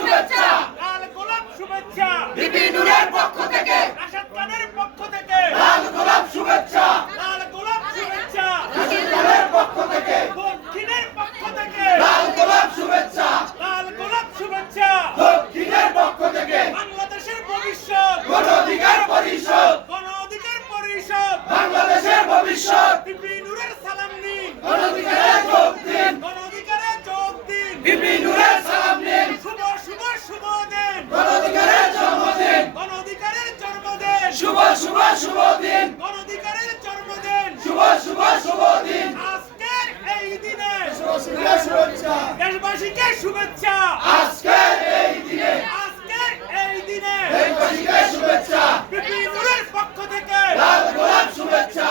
শুভেচ্ছা লাল গোলাপ শুভেচ্ছা বিপি নূরের পক্ষ থেকে রাশেদ খানের পক্ষ থেকে লাল গোলাপ শুভেচ্ছা লাল গোলাপ শুভেচ্ছা রাশেদ খানের পক্ষ থেকে দক্ষিণের পক্ষ থেকে লাল গোলাপ শুভেচ্ছা লাল গোলাপ শুভেচ্ছা দক্ষিণের পক্ষ থেকে বাংলাদেশের ভবিষ্যৎ গণ অধিকার পরিষদ গণ অধিকার পরিষদ বাংলাদেশের ভবিষ্যৎ বিপি নূরের সালাম নিন গণ অধিকারে যোগ দিন গণ অধিকারে যোগ দিন বিপি নূরের সালাম নিন শুভ শুভ শুভ দিন গণ অধিকারের জন্মদিন গণ অধিকারের জন্মদিন শুভ শুভ শুভ দিন গণ অধিকারের জন্মদিন শুভ শুভ শুভ দিন আজকের এই দিনে শুভেচ্ছা দেশবাসীকে শুভেচ্ছা আজকের এই দিনে আজকের এই দিনে দেশবাসীকে শুভেচ্ছা বিপি নূরের পক্ষ থেকে লাল গোলাপ শুভেচ্ছা